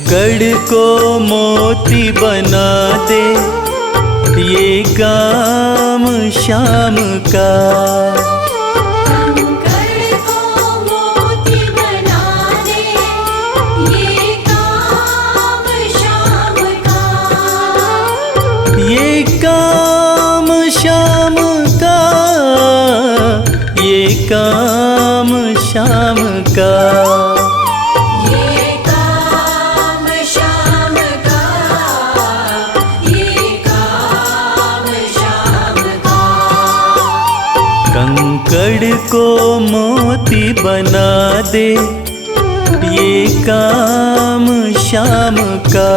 कंकड़ को मोती बना दे, ये काम शाम का। कंकड़ को मोती बना दे, ये काम शाम का। ये काम शाम का, ये काम शाम का। कंकड़ को मोती बना दे, ये काम शाम का।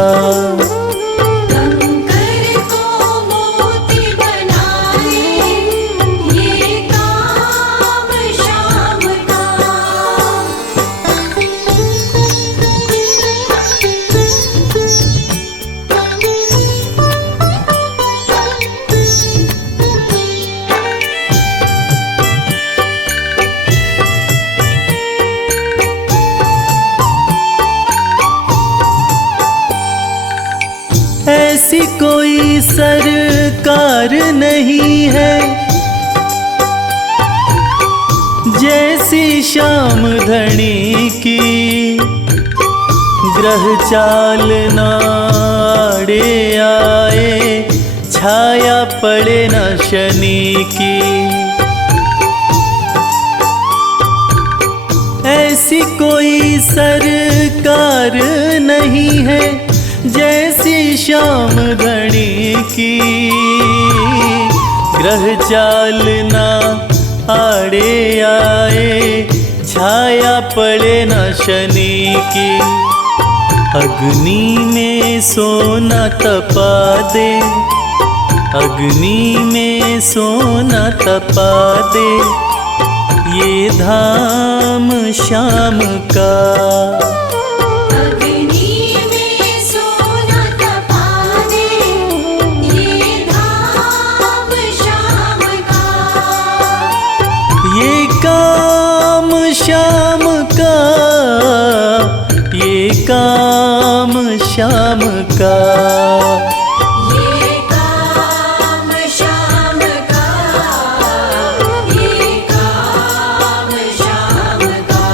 कंकड़ को मोती बना दे, ये काम शाम का। ऐसी कोई सरकार नहीं है जैसी श्याम धनी की, ग्रह चाल नाड़े आए, छाया पड़े न शनि की। ऐसी कोई सरकार नहीं है जैसी श्याम धनी की, ग्रह चाल ना आड़े आए, छाया पड़े न शनि की। अग्नि में सोना तपा दे, अग्नि में सोना तपा दे, ये धाम शाम का। अग्नि में सोना तपा दे, ये धाम शाम का। ये काम शाम का, ये काम शाम का। ये काम शाम का, ये काम शाम का।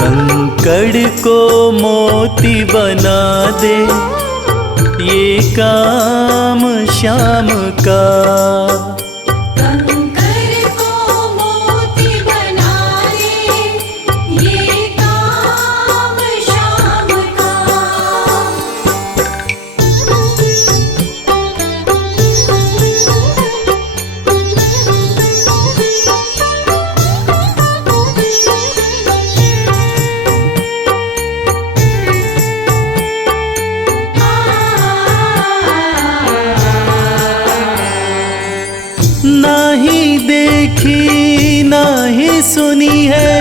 कंकड़ को मोती बना दे, ये काम शाम का। कंकड़ को मोती बना दे, ये काम शाम का। नाही देखी नाही सुनी है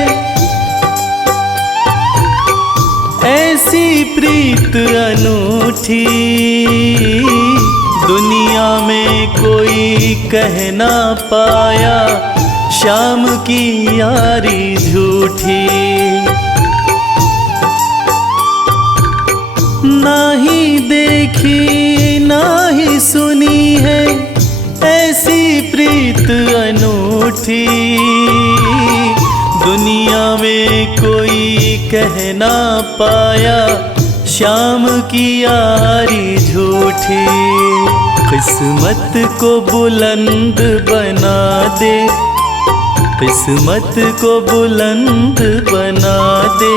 ऐसी प्रीत अनूठी, दुनिया में कोई कह ना पाया शाम की यारी झूठी। नाही देखी नाही सुनी है ऐसी प्रीत अनूठी, दुनिया में कोई कह ना पाया शाम की यारी झूठी। किस्मत को बुलंद बना दे, किस्मत को बुलंद बना दे,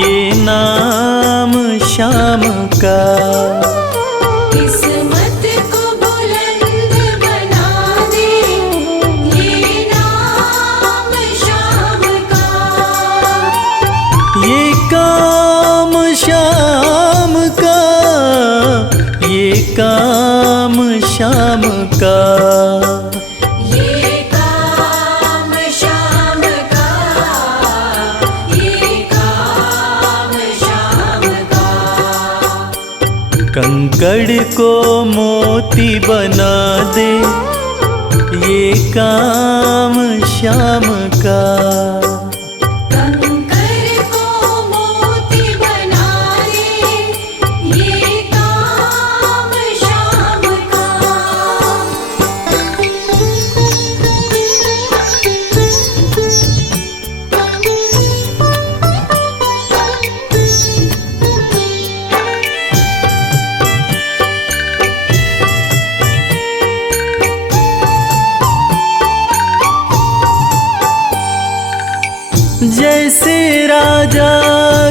ये नाम शाम का। किस्मत को बुलंद बना दे, ये नाम शाम का। ये काम शाम का, ये काम शाम का। ये काम शाम का, ये काम शाम का। कंकड़ को मोती बना दे, ये काम शाम का। कंकड़ को मोती बना राजा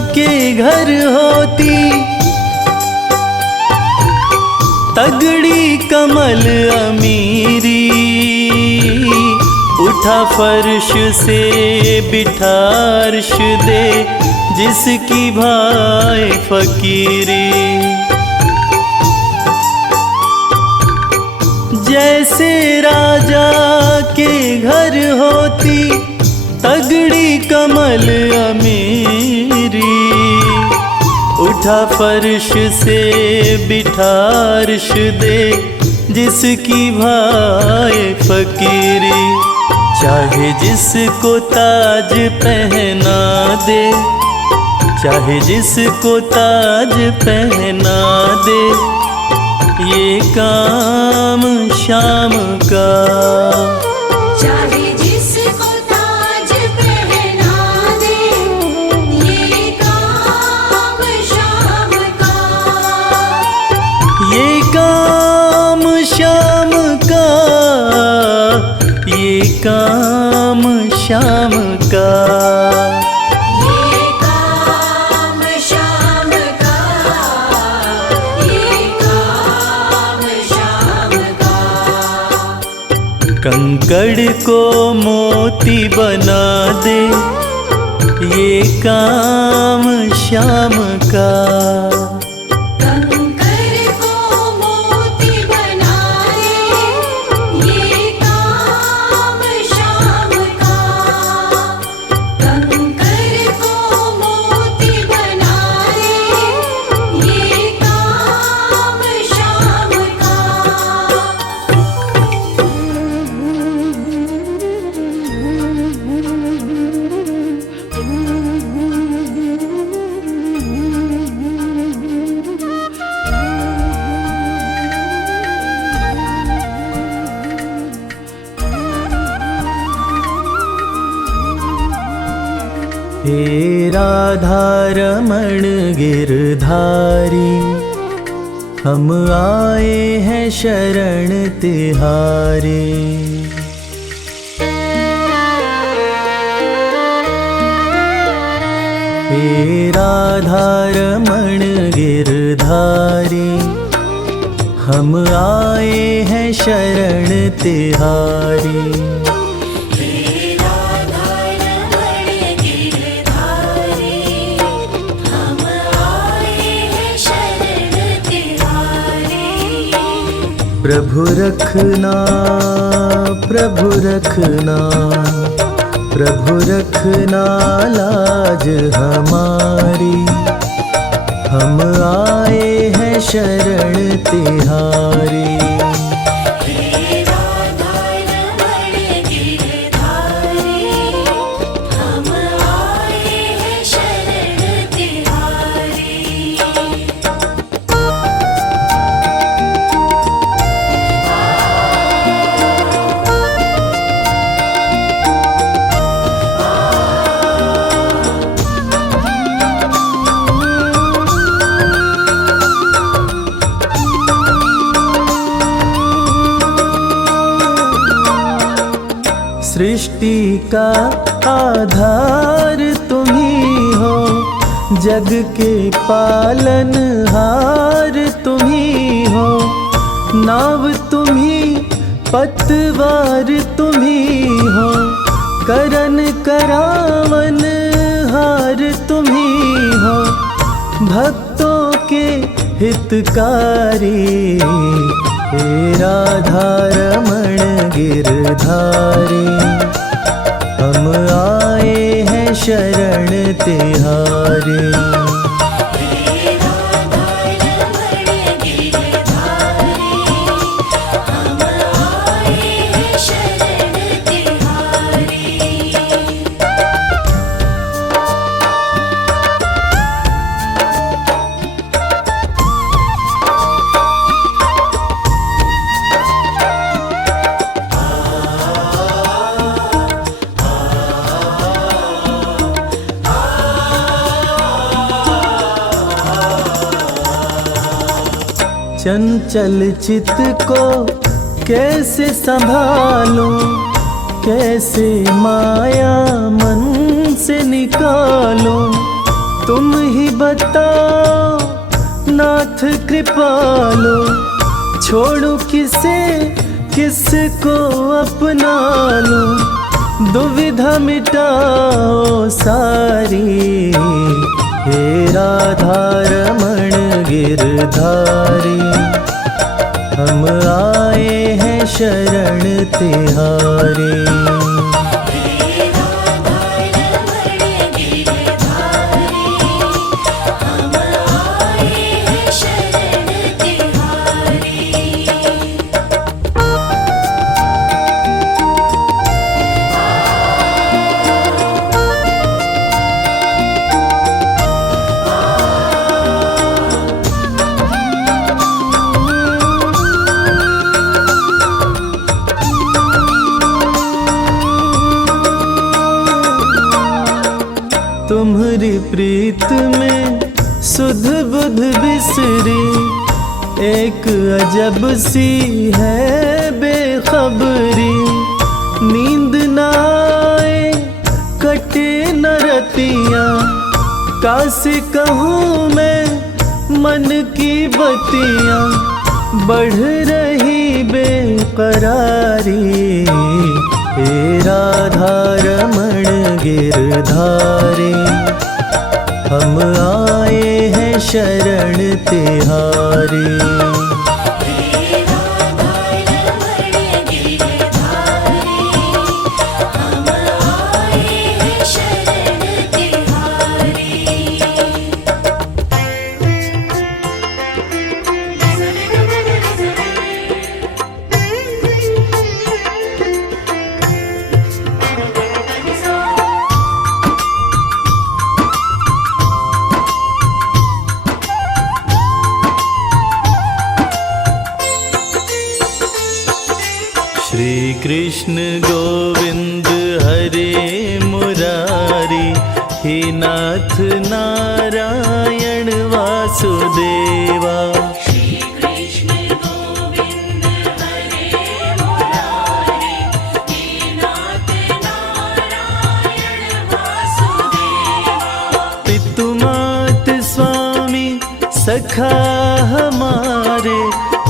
के घर होती तगड़ी कमल अमीरी, उठा फर्श से बिठा अर्श दे जिसकी भाई फकीरी। जैसे राजा के घर होती तगड़ी कमल अमीरी, उठा फर्श से बिठा अर्श दे जिसकी भाई फकीरी। चाहे जिसको ताज पहना दे, चाहे जिसको ताज पहना दे, ये काम शाम का। चाहे जिसको ताज पहना दे, ये काम शाम का। ये काम शाम का, ये काम शाम का। ये काम शाम का, ये काम शाम का। कंकड़ को मोती बना दे, ये काम शाम का। कंकर को मोती बना दे, ये काम शाम का। कंकर को मोती बना दे, ये काम शाम का। हे राधा रमण गिरधारी, हम आए हैं शरण तिहारी। हे राधा रमण गिरधारी, हम आए हैं शरण तिहारी। प्रभु रखना, प्रभु रखना, प्रभु रखना लाज हमारी। हम आए हैं शरण तिहारी। सृष्टि का आधार तुम ही हो, जग के पालनहार तुम ही हो। नाव तुम ही, पतवार तुम ही हो, करन करावन हार तुम ही हो। भक्तों के हितकारी, हे राधा रमण गिरधारी। हम आए हैं शरण तिहारी। चंचल चित को कैसे संभालूं, कैसे माया मन से निकालो, तुम ही बताओ नाथ कृपालो। छोड़ो किसे किसको अपना लो, दुविधा मिटाओ सारी। हे राधा रमण गिरधारी, हम आए हैं शरण तिहारी। हे राधा रमण गिरधारी, हम आए हैं शरण तिहारी। तुम्हारी प्रीत में सुध बुध बिसरी, एक अजब सी है बेखबरी। नींद न आए कटे न रतियाँ, कासे कहूँ मैं मन की बतियाँ। बढ़ रही बेकरारी, हे राधा रमण गिरधारी, हम आए हैं शरण तिहारी। हे राधा रमण गिरधारी, हम आए हैं शरण तिहारी। श्री कृष्ण गोविंद हरे मुरारी, हे नाथ नारायण वासुदेवा। श्री कृष्ण गोविंद हरे मुरारी, हे नाथ नारायण वासुदेवा। पितु मात स्वामी सखा हमारे,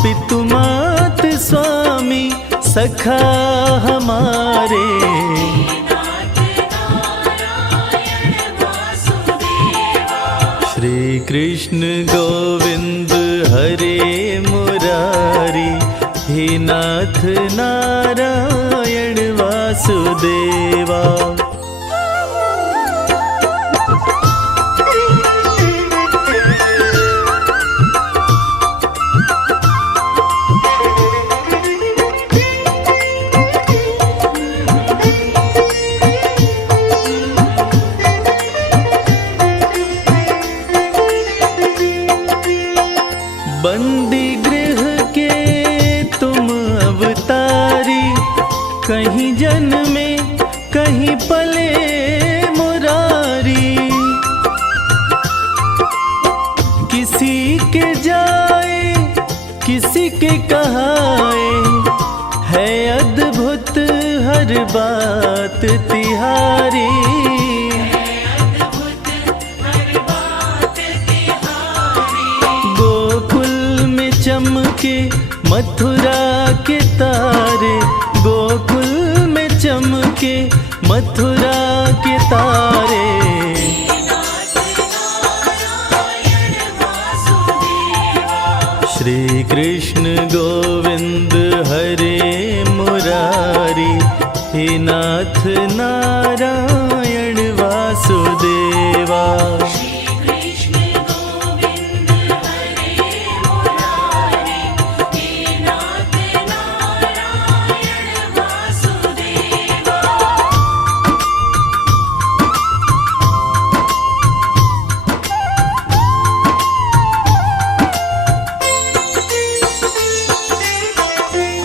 पितु मात स्वामी सखा हमारे। नाथ नारायण वासुदेवा। श्री कृष्ण गोविंद हरे मुरारी, हे नाथ नारायण वासुदेवा। बंदी गृह के तुम अवतारी, कहीं जन्मे कहीं पले मुरारी। किसी के जाए किसी के कहाए, है अद्भुत हर बात तिहारी। चमके मथुरा के तारे, गोकुल में चमके मथुरा के तारे। श्री कृष्ण गोविंद हरे मुरारी, हे नाथ नारायण वासुदेवा।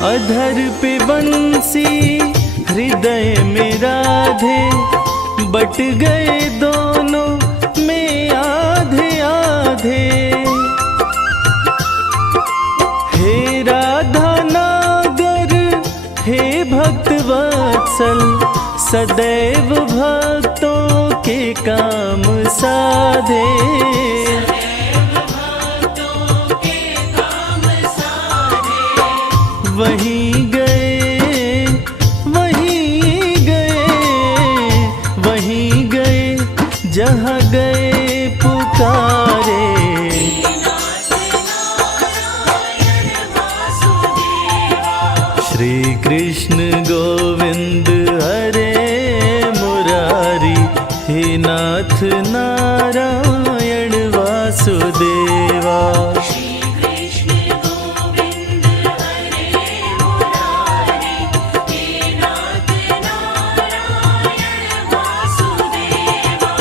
अधर पे बंसी हृदय में राधे, बट गए दोनों में आधे आधे। हे राधा नागर हे भक्त वत्सल, सदैव भक्तों काम साधे। भक्तों के काम साधे। वहीं गए, वहीं गए, वहीं गए जहाँ गए पुकारे। श्री कृष्ण गोविंद हरे मुरारी, हे नाथ नारायण वासुदेवा। श्री कृष्ण गोविंद हरे मुरारी, हे नाथ नारायण वासुदेवा।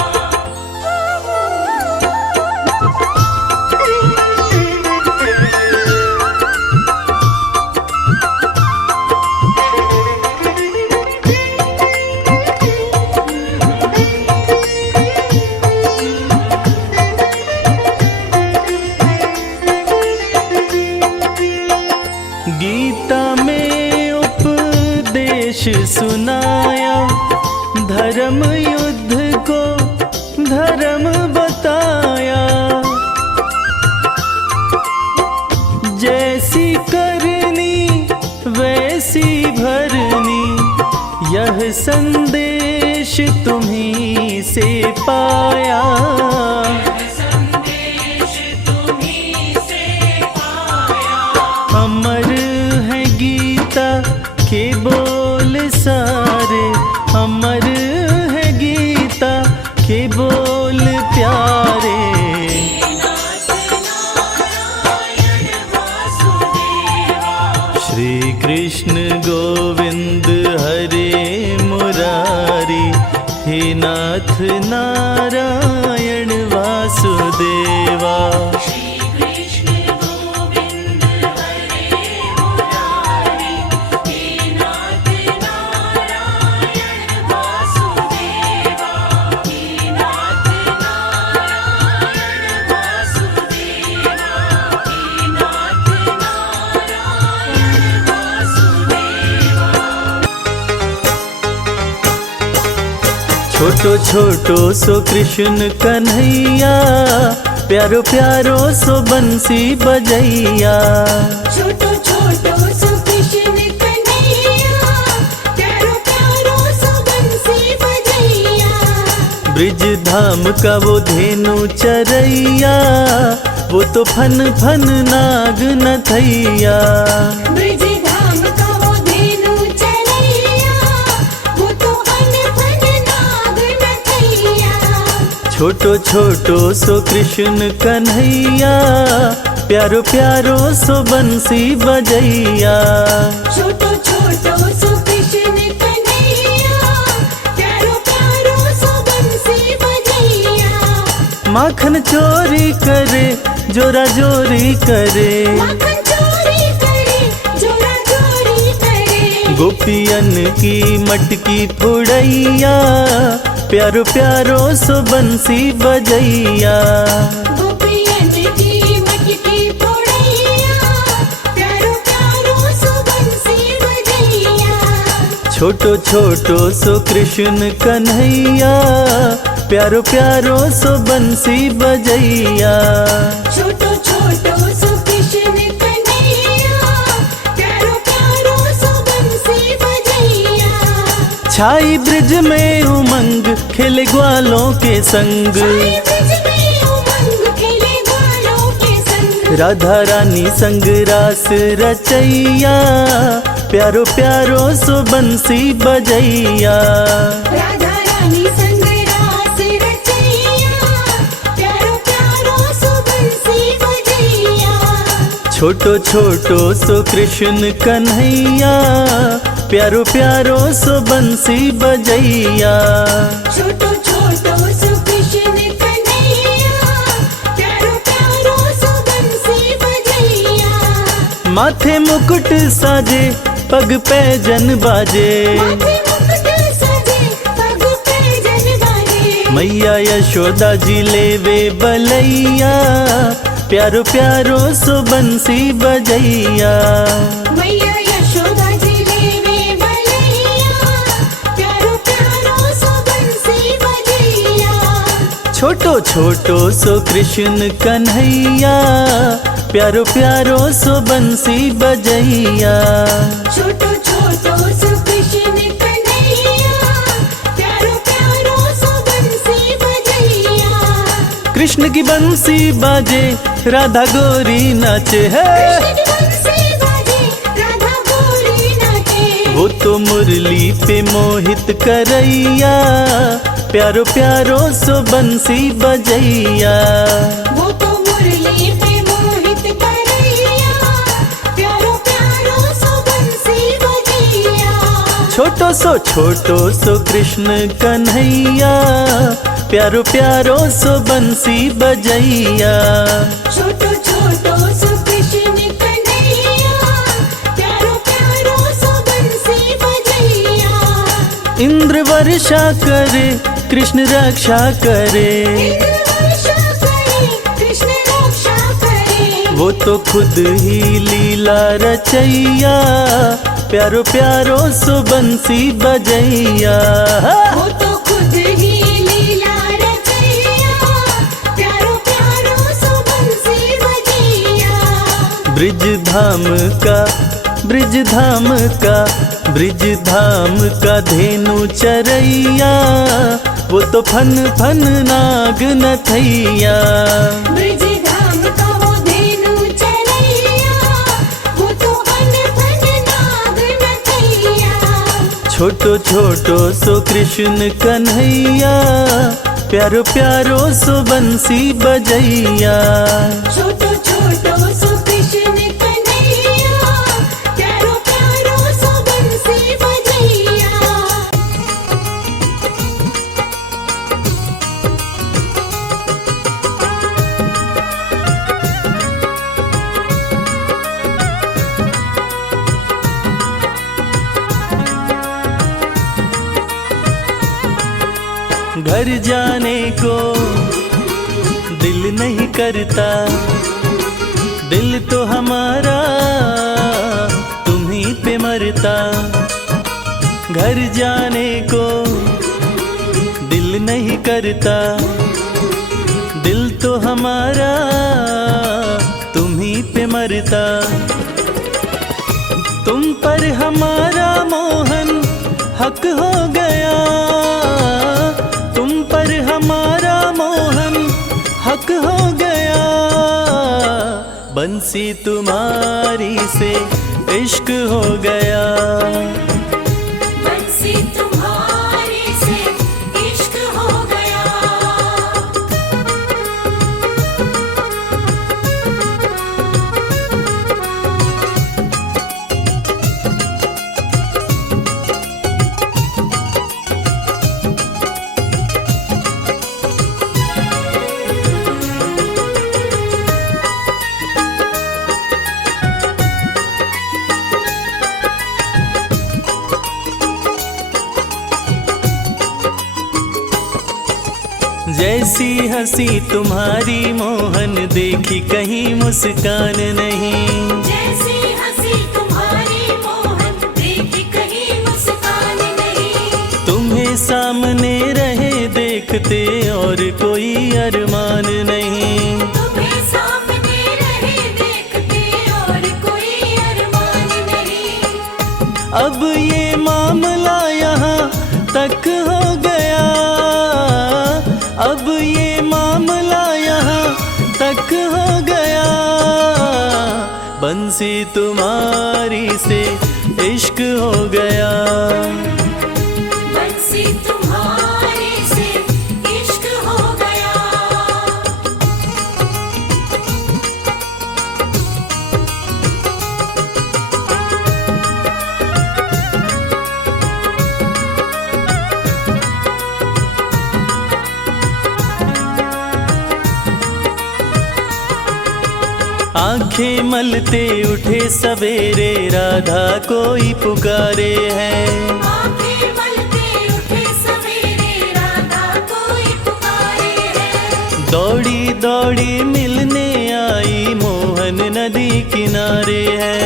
गीता में उपदेश सुनाया, धर्म युद्ध को धर्म बताया। जैसी करनी वैसी भरनी, यह संदेश तुम्हीं से पाया। संदेश तुम्हीं से पाया। अमर है गीता के बोल सारे, अमर है गीता के बोल प्यारे। नाथ नारायण वासुदेवा। श्री कृष्ण गोविंद हरे मुरारी, हे नाथ नारायण वासुदेवा। श्री कृष्ण गोविंद हरे मुरारी, हे नाथ नारायण वासुदेवा। हे नाथ नारायण वासुदेवा। हे नाथ नारायण वासुदेवा। छोटो छोटो सो कृष्ण कन्हैया, प्यारो प्यारो सो बंसी बजैया। छोटो छोटो सो कृष्ण कन्हैया, प्यारो प्यारो सो बंसी बजैया। ब्रिज धाम का वो धेनु चरैया, वो तो फन फन नाग नथैया। ब्रिज धाम का वो धेनु चरैया, वो तो फन फन नाग नथैया। छोटो छोटो सो कृष्ण कन्हैया, प्यारो प्यारो सो बंसी बजैया। छोटो छोटो सो कृष्ण कन्हैया, प्यारो प्यारो सो बंसी बजैया। माखन चोरी करे, जोरा जोरी करे, माखन चोरी करे, जोरा जोरी करे। गोपियन की मटकी फुड़ैया, प्यारो प्यारो सो बंसी बजैया। गोपियन की मटकी फोड़ैया, प्यारो प्यारो सो बंसी बजैया। छोटो छोटो सो कृष्ण कन्हैया, प्यारो प्यारो सो बंसी बजैया। छोटो छोटो सो कृष्ण कन्हैया, प्यारो प्यारो सो बंसी बजैया। छाई ब्रिज में उमंग, खेले ग्वालों के संग। साए ब्रिज में उमंग, खेले ग्वालों के संग। राधा रानी संग रास रचैया, प्यारो प्यारो सो बंसी बजैया। राधा रानी संग रास रचैया, प्यारो प्यारो सो बंसी बजैया। छोटो छोटो सो कृष्ण कन्हैया, प्यारो प्यारो सो बंसी बजैया। छोटो छोटो सो कृष्ण कन्हैया, प्यारो प्यारो सो बंसी बजैया। माथे मुकुट साजे, पग पे जन बाजे। माथे मुकुट सजे, पग पे जन बाजे। मैया यशोदा जी लेवे बलैया, प्यारो प्यारो सो बंसी बजैया। मैया यशोदा जी लेवे बलैया, प्यारो प्यारो सो बंसी बजैया। छोटो छोटो सो कृष्ण कन्हैया, प्यारो प्यारो सो बंसी बजैया। छोटो छोटो सो कृष्ण कन्हैया, प्यारो प्यारो सो बंसी बजैया। कृष्ण की बंसी बाजे राधा गोरी नाचे है, कृष्ण की बंसी बाजे राधा गोरी नाचे। वो तो मुरली पे मोहित करैया, प्यारो प्यारो सो बंसी बजैया। वो तो मुरली पे मोहित करैया, प्यारो प्यारो सो बंसी बजैया। छोटो सो कृष्ण कन्हैया, प्यारो प्यारो सो बंसी बजैया। छोटो छोटो सो कृष्ण कन्हैया, प्यारो प्यारो सो बंसी बजैया। इंद्र वर्षा करे कृष्ण रक्षा करे, इंद्र वर्षा करे कृष्ण रक्षा करे। वो तो खुद ही लीला रचैया, प्यारो प्यारो सो बंसी बजैया। वो तो खुद ही लीला रचैया, प्यारो प्यारो सो बंसी बजैया। ब्रिज धाम का धेनु चरैया, वो तो फन फन नाग नथैया। ब्रिज धाम का वो धेनु चरैया, वो तो फन फन नाग नथैया। छोटो छोटो सो कृष्ण कन्हैया, प्यारो प्यारो सो बंसी बजैया। छोटो छोटो सो कृष्ण कन्हैया, प्यारो प्यारो सो बंसी बजैया। घर जाने को दिल नहीं करता, दिल तो हमारा तुम्हीं पे मरता। घर जाने को दिल नहीं करता, दिल तो हमारा तुम्हीं पे मरता। तुम पर हमारा मोहन हक हो गया, तुम पर हमारा मोहन हक हो गया। बंसी तुम्हारी से इश्क हो गया, बंसी तुम्हारे से इश्क हो गया। जैसी हंसी तुम्हारी मोहन, देखी कहीं मुस्कान नहीं। जैसी हंसी तुम्हारी मोहन, देखी कहीं मुस्कान नहीं। तुम्हें सामने रहे देखते और कोई अरमान नहीं। तुम्हें सामने रहे देखते और कोई अरमान नहीं। अब ये मामला यहाँ तक हो गया, अब ये मामला यहाँ तक हो गया। बंसी तुम्हारी से इश्क हो गया, बंसी तुम्हारे से इश्क हो गया। आंखें मलते उठे सवेरे, राधा कोई पुकारे है। आंखें मलते उठे सवेरे, राधा कोई पुकारे है। दौड़ी दौड़ी मिलने आई, मोहन नदी किनारे है।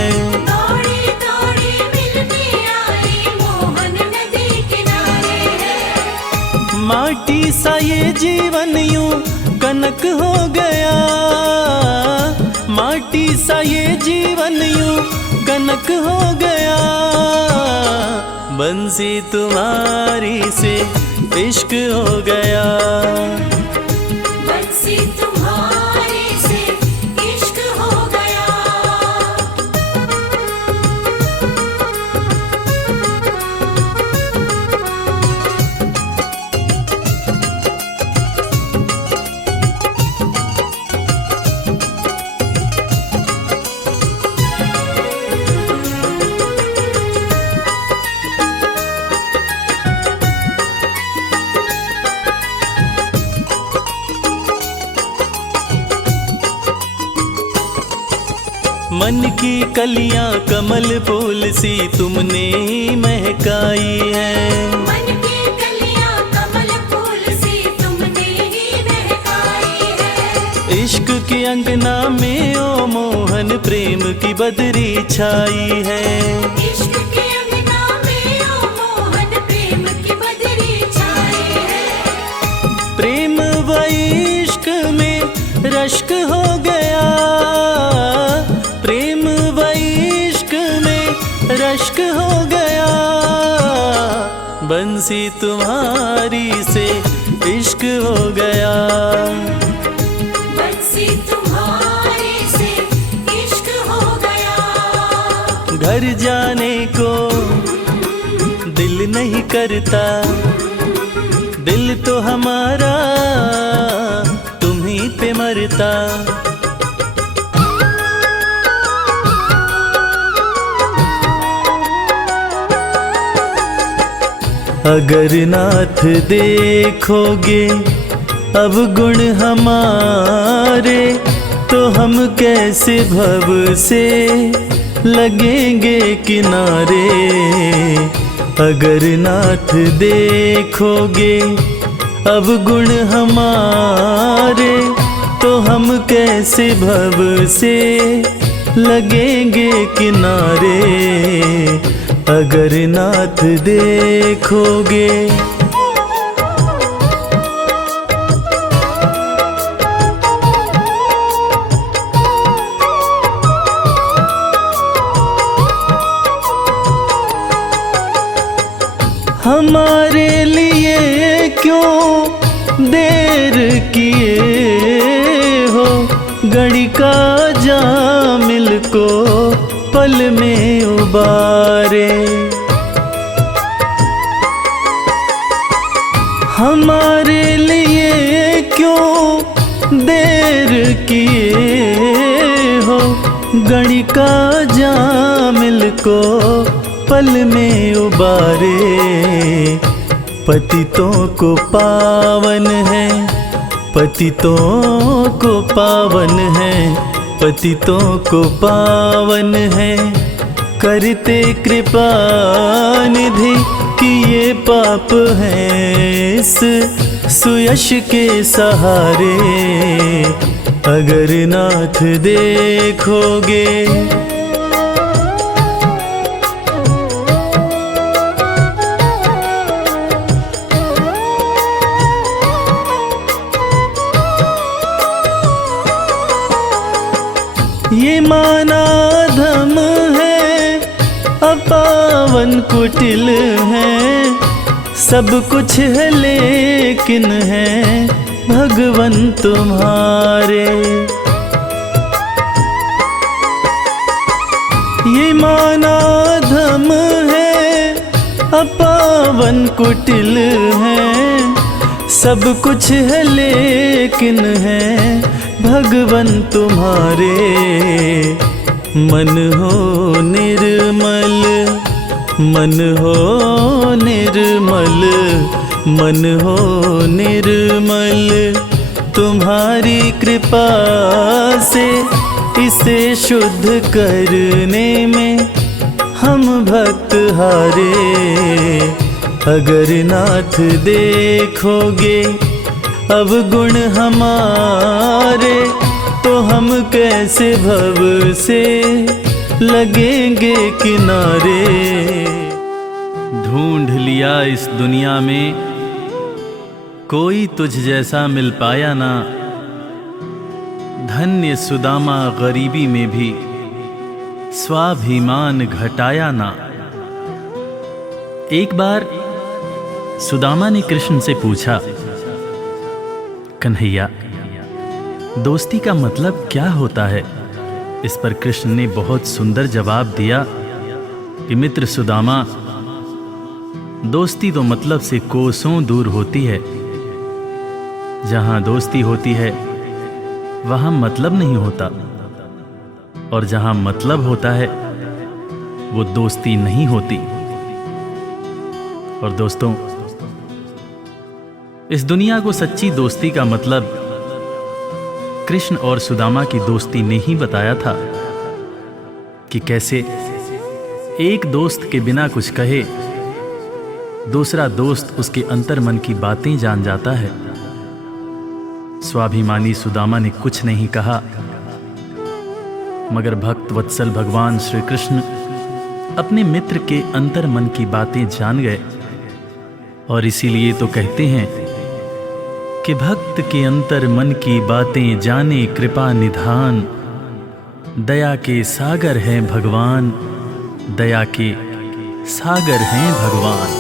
दौड़ी दौड़ी मिलने आई, मोहन नदी किनारे है। माँ माटी सा ये जीवन यूं कनक हो गया, माटी सा ये जीवन यूं कनक हो गया। बंसी तुम्हारी से इश्क हो गया, बंसी तुम्हारे से इश्क हो गया। मन की कलियां कमल फूल सी तुमने महकाई है, मन की कलियां कमल फूल सी तुमने ही महकाई है। इश्क के अंगना में ओ मोहन प्रेम की बदरी छाई है, इश्क के अंगना में ओ मोहन प्रेम की बदरी छाई है। प्रेम व इश्क में रश्क हो गया, प्रेम व इश्क में रश्क हो गया। बंसी तुम्हारी से इश्क हो गया, बंसी तुम्हारे से इश्क हो गया। घर जाने को दिल नहीं करता, दिल तो हमारा तुम्हीं पे मरता। अगर नाथ देखोगे अब गुण हमारे, तो हम कैसे भव से लगेंगे किनारे। अगर नाथ देखोगे अब गुण हमारे, तो हम कैसे भव से लगेंगे किनारे। अगर नाथ देखोगे हमारे लिए क्यों देर किए हो, घड़ी का जामिल को पल में उबारे। हमारे लिए क्यों देर किए हो, घड़ी का जामिल को पल में उबारे। पतितों को पावन है, पतितों को पावन है, पतितों को पावन है। करते कृपा निधि कि ये पाप हैं इस सुयश के सहारे। अगर नाथ देखोगे ये माना धम है, अपावन कुटिल है। सब कुछ है लेकिन है भगवन तुम्हारे। ये माना धम है, अपावन कुटिल है। सब कुछ है लेकिन है भगवन तुम्हारे। मन हो निर्मल, मन हो निर्मल, मन हो निर्मल। तुम्हारी कृपा से इसे शुद्ध करने में हम भक्त हारे। अगर नाथ देखोगे अब गुण हमारे, तो हम कैसे भव से लगेंगे किनारे। ढूंढ लिया इस दुनिया में कोई तुझ जैसा मिल पाया ना, धन्य सुदामा गरीबी में भी स्वाभिमान घटाया ना। एक बार सुदामा ने कृष्ण से पूछा, कन्हैया, दोस्ती का मतलब क्या होता है? इस पर कृष्ण ने बहुत सुंदर जवाब दिया कि मित्र सुदामा, दोस्ती तो मतलब से कोसों दूर होती है। जहां दोस्ती होती है वहां मतलब नहीं होता, और जहां मतलब होता है वो दोस्ती नहीं होती। और दोस्तों, इस दुनिया को सच्ची दोस्ती का मतलब कृष्ण और सुदामा की दोस्ती ने ही बताया था कि कैसे एक दोस्त के बिना कुछ कहे दूसरा दोस्त उसके अंतर्मन की बातें जान जाता है। स्वाभिमानी सुदामा ने कुछ नहीं कहा, मगर भक्त वत्सल भगवान श्री कृष्ण अपने मित्र के अंतर्मन की बातें जान गए। और इसीलिए तो कहते हैं कि भक्त के अंतर्मन की बातें जाने कृपा निधान, दया के सागर हैं भगवान, दया के सागर हैं भगवान।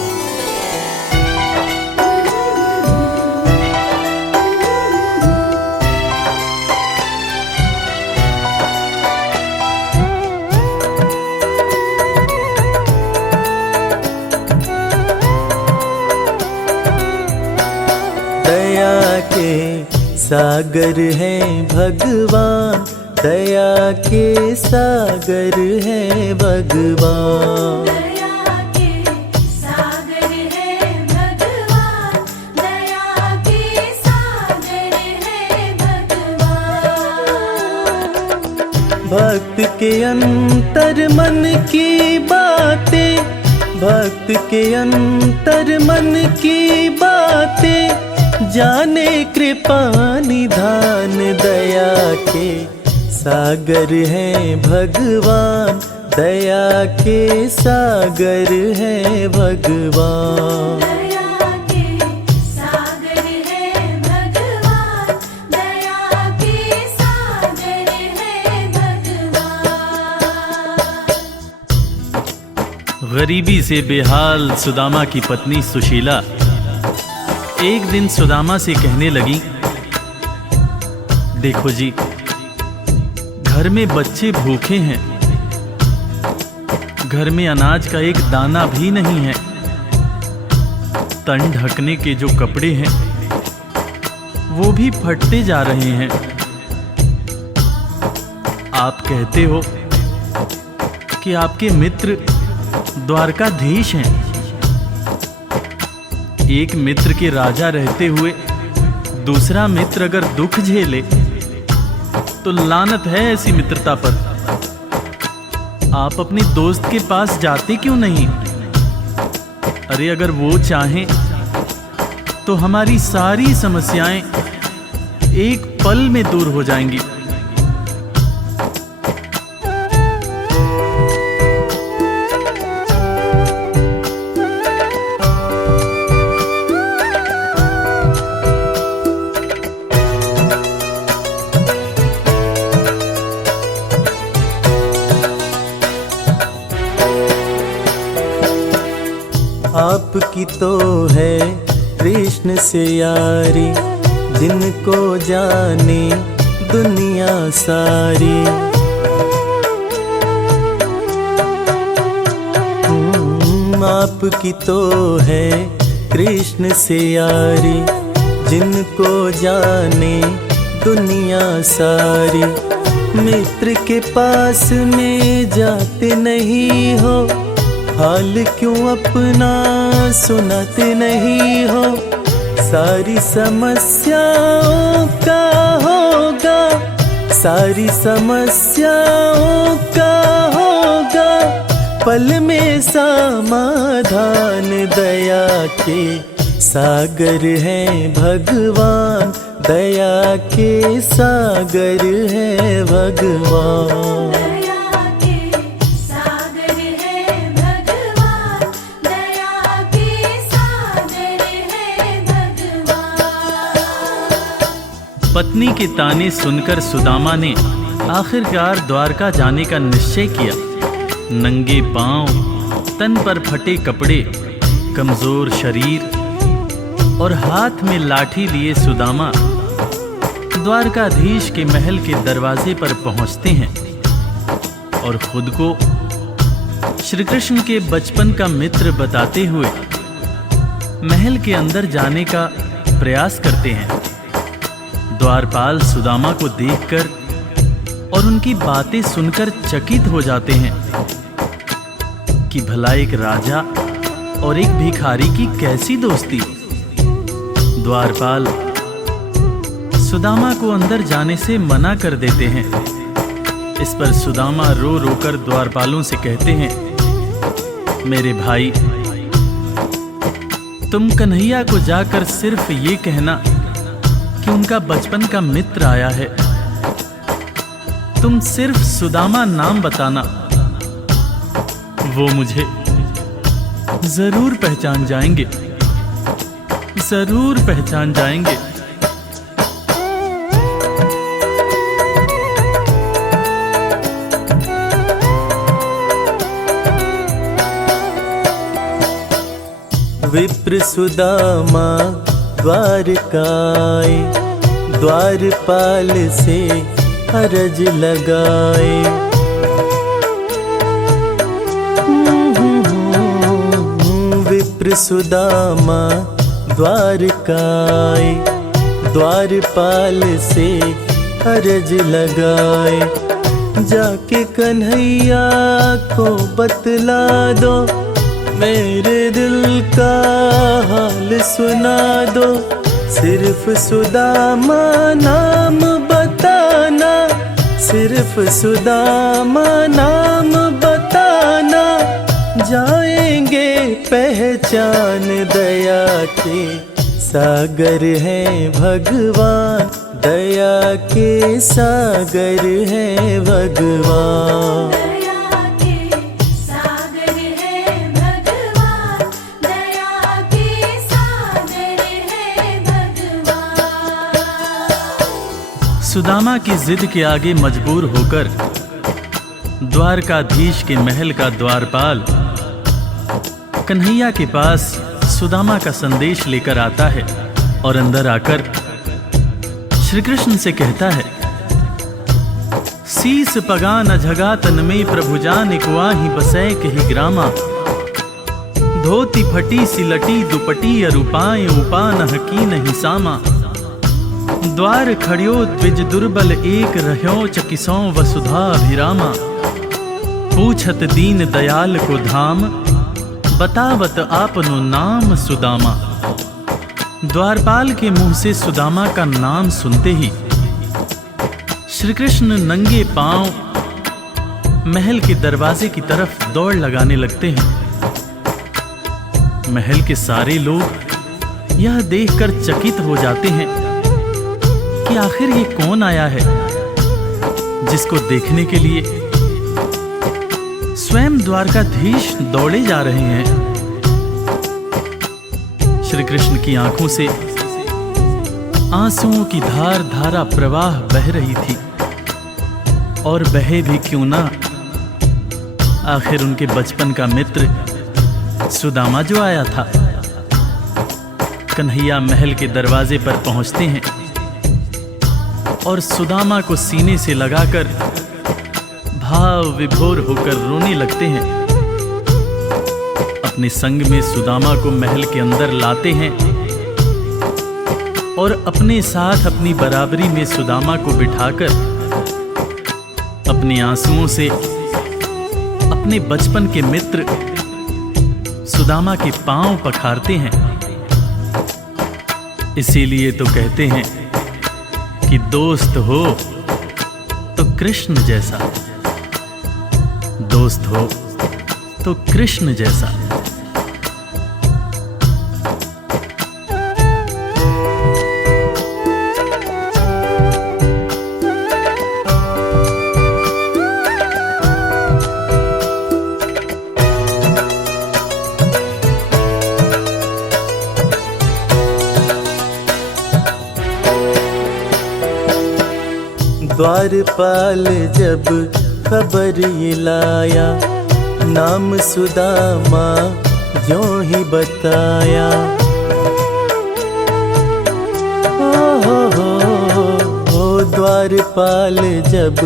दया के सागर हैं भगवान, दया के सागर हैं भगवान। दया के सागर है भगवान, दया के सागर है भगवान। भक्त के अंतर मन की बातें, भक्त के अंतर मन की बातें जाने कृपा निधान, दया के सागर हैं भगवान, दया के सागर हैं भगवान। दया के सागर है भगवान, दया के सागर है भगवान। गरीबी से बेहाल सुदामा की पत्नी सुशीला एक दिन सुदामा से कहने लगी, देखो जी, घर में बच्चे भूखे हैं, घर में अनाज का एक दाना भी नहीं है, तन ढकने के जो कपड़े हैं वो भी फटते जा रहे हैं। आप कहते हो कि आपके मित्र द्वारकाधीश हैं। एक मित्र के राजा रहते हुए दूसरा मित्र अगर दुख झेले तो लानत है ऐसी मित्रता पर। आप अपने दोस्त के पास जाते क्यों नहीं? अरे अगर वो चाहें तो हमारी सारी समस्याएं एक पल में दूर हो जाएंगी। आपकी तो है कृष्ण से यारी, जिनको जाने दुनिया सारी। आपकी तो है कृष्ण से यारी, जिनको जाने दुनिया सारी। मित्र के पास में जाते नहीं हो, हाल क्यों अपना सुनाते नहीं हो। सारी समस्याओं का होगा, सारी समस्याओं का होगा पल में समाधान। दया के सागर हैं भगवान, दया के सागर हैं भगवान। दया के सागर है भगवान, दया के सागर है भगवान। पत्नी के ताने सुनकर सुदामा ने आखिरकार द्वारका जाने का निश्चय किया। नंगे पांव, तन पर फटे कपड़े, कमजोर शरीर और हाथ में लाठी लिए सुदामा द्वारकाधीश के महल के दरवाजे पर पहुंचते हैं और खुद को श्री कृष्ण के बचपन का मित्र बताते हुए महल के अंदर जाने का प्रयास करते हैं। द्वारपाल सुदामा को देखकर और उनकी बातें सुनकर चकित हो जाते हैं कि भला एक राजा और एक भिखारी की कैसी दोस्ती। द्वारपाल सुदामा को अंदर जाने से मना कर देते हैं। इस पर सुदामा रो रोकर द्वारपालों से कहते हैं, मेरे भाई, तुम कन्हैया को जाकर सिर्फ ये कहना कि उनका बचपन का मित्र आया है। तुम सिर्फ सुदामा नाम बताना, वो मुझे जरूर पहचान जाएंगे, जरूर पहचान जाएंगे। विप्र सुदामा द्वारकाए, द्वारपाल से अरज लगाए। विप्र सुदामा द्वारकाए, द्वारपाल से अरज लगाए। जाके कन्हैया को बतला दो, मेरे दिल का हाल सुना दो। सिर्फ सुदामा नाम बताना, सिर्फ सुदामा नाम बताना। जाएंगे पहचान, दया के सागर है भगवान, दया के सागर है भगवान। सुदामा की जिद के आगे मजबूर होकर द्वारकाधीश के महल का द्वारपाल कन्हैया के पास सुदामा का संदेश लेकर आता है और अंदर आकर श्री कृष्ण से कहता है, सीस पगा न झगा तन में प्रभु जान कुआही बसै कही ग्रामा। धोती फटी सिलटी दुपटी अरूपाएं उपा न हकी नहीं सामा। द्वार खड़ियो द्विज दुर्बल एक रह्यो चकिसों वसुधा अभिरामा। पूछत दीन दयाल को धाम, बतावत आपनो नाम सुदामा। द्वारपाल के मुंह से सुदामा का नाम सुनते ही श्री कृष्ण नंगे पांव महल के दरवाजे की तरफ दौड़ लगाने लगते हैं। महल के सारे लोग यह देखकर चकित हो जाते हैं कि आखिर ये कौन आया है जिसको देखने के लिए स्वयं द्वारकाधीश दौड़े जा रहे हैं। श्री कृष्ण की आंखों से आंसुओं की धार धारा प्रवाह बह रही थी, और बहे भी क्यों ना, आखिर उनके बचपन का मित्र सुदामा जो आया था। कन्हैया महल के दरवाजे पर पहुंचते हैं और सुदामा को सीने से लगाकर भाव विभोर होकर रोने लगते हैं। अपने संग में सुदामा को महल के अंदर लाते हैं और अपने साथ अपनी बराबरी में सुदामा को बिठाकर अपने आंसुओं से अपने बचपन के मित्र सुदामा के पांव पखारते हैं। इसीलिए तो कहते हैं कि दोस्त हो तो कृष्ण जैसा, दोस्त हो तो कृष्ण जैसा। द्वारपाल जब खबर ये लाया, नाम सुदामा ज्यों ही बताया। हो द्वारपाल जब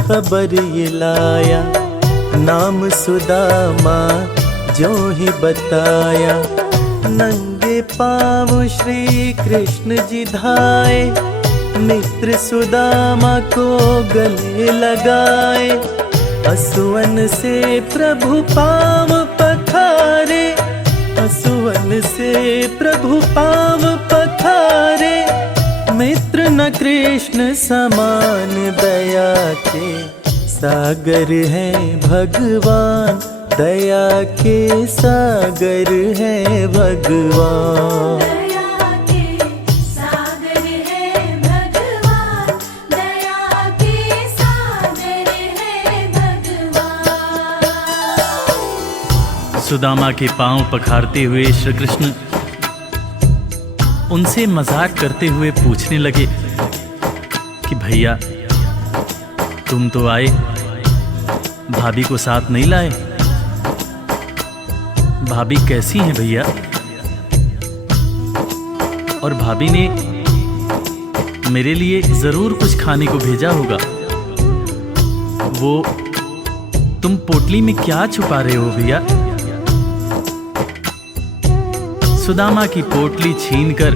खबर ये लाया, नाम सुदामा ज्यों ही बताया। नंगे पाँव श्री कृष्ण जी धाए, मित्र सुदामा को गले लगाए। असुवन से प्रभु पाँव पखारे, असुवन से प्रभु पाँव पखारे। मित्र न कृष्ण समान दया के सागर है भगवान, दया के सागर है भगवान। दया के सागर है भगवान, दया के सागर है भगवान। सुदामा के पांव पखारते हुए श्री कृष्ण उनसे मजाक करते हुए पूछने लगे कि भैया तुम तो आए, भाभी को साथ नहीं लाए। भाभी कैसी हैं भैया? और भाभी ने मेरे लिए जरूर कुछ खाने को भेजा होगा। वो तुम पोटली में क्या छुपा रहे हो भैया? सुदामा की पोटली छीनकर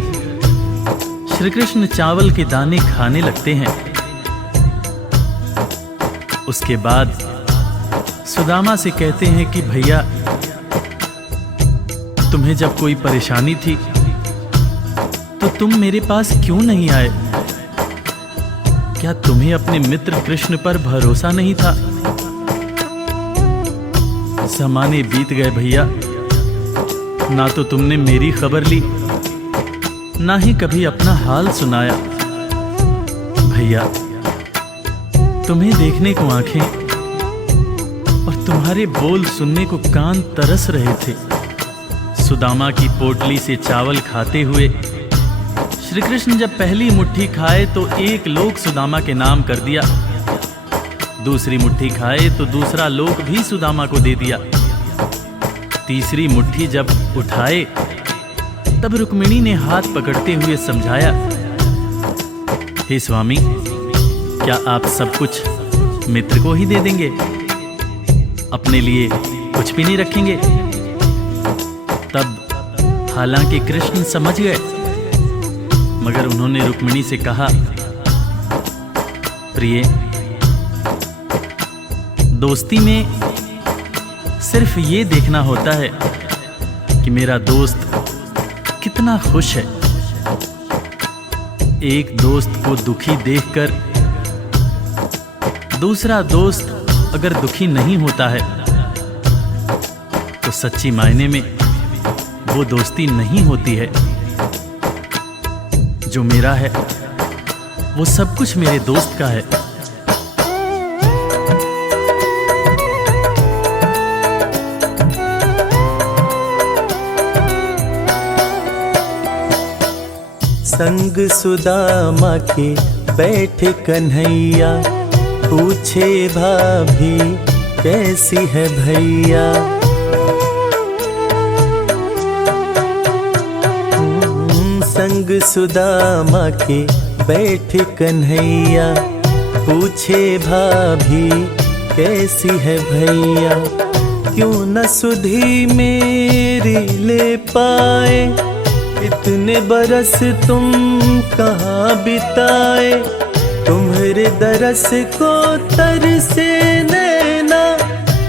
श्री कृष्ण चावल के दाने खाने लगते हैं। उसके बाद सुदामा से कहते हैं कि भैया तुम्हें जब कोई परेशानी थी तो तुम मेरे पास क्यों नहीं आए? क्या तुम्हें अपने मित्र कृष्ण पर भरोसा नहीं था? ज़माने बीत गए भैया, ना तो तुमने मेरी खबर ली, ना ही कभी अपना हाल सुनाया। भैया तुम्हें देखने को आंखें और तुम्हारे बोल सुनने को कान तरस रहे थे। सुदामा की पोटली से चावल खाते हुए श्री कृष्ण जब पहली मुट्ठी खाए तो एक लोक सुदामा के नाम कर दिया, दूसरी मुट्ठी खाए तो दूसरा लोक भी सुदामा को दे दिया। तीसरी मुट्ठी जब उठाए तब रुक्मिणी ने हाथ पकड़ते हुए समझाया, हे स्वामी क्या आप सब कुछ मित्र को ही दे देंगे, अपने लिए कुछ भी नहीं रखेंगे? तब हालांकि कृष्ण समझ गए, मगर उन्होंने रुक्मिणी से कहा, प्रिय दोस्ती में सिर्फ ये देखना होता है कि मेरा दोस्त कितना खुश है। एक दोस्त को दुखी देखकर दूसरा दोस्त अगर दुखी नहीं होता है तो सच्ची मायने में वो दोस्ती नहीं होती है। जो मेरा है वो सब कुछ मेरे दोस्त का है। संग सुदामा के बैठे कन्हैया, पूछे भाभी कैसी है भैया। संग सुदामा के बैठे कन्हैया, पूछे भाभी कैसी है भैया। क्यों न सुधी मेरी ले पाए, इतने बरस तुम कहाँ बिताए। तुम्हारे दरस को तरसे नैना,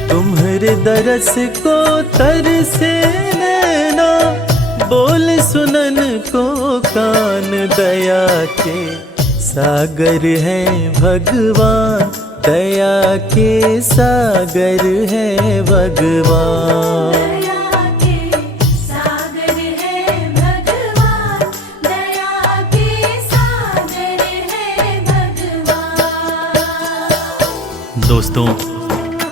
तुम्हारे दरस को तरसे नैना। बोल सुनन को कान, दया के सागर है भगवान, दया के सागर है भगवान। दया के सागर है भगवान, दया के सागर है भगवान। दोस्तों,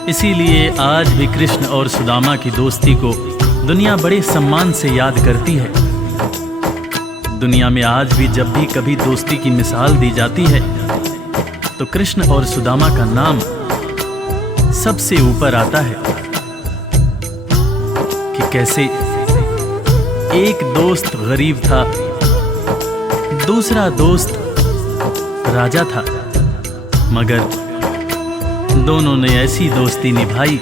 इसीलिए आज भी कृष्ण और सुदामा की दोस्ती को दुनिया बड़े सम्मान से याद करती है। दुनिया में आज भी जब भी कभी दोस्ती की मिसाल दी जाती है तो कृष्ण और सुदामा का नाम सबसे ऊपर आता है कि कैसे एक दोस्त गरीब था, दूसरा दोस्त राजा था, मगर दोनों ने ऐसी दोस्ती निभाई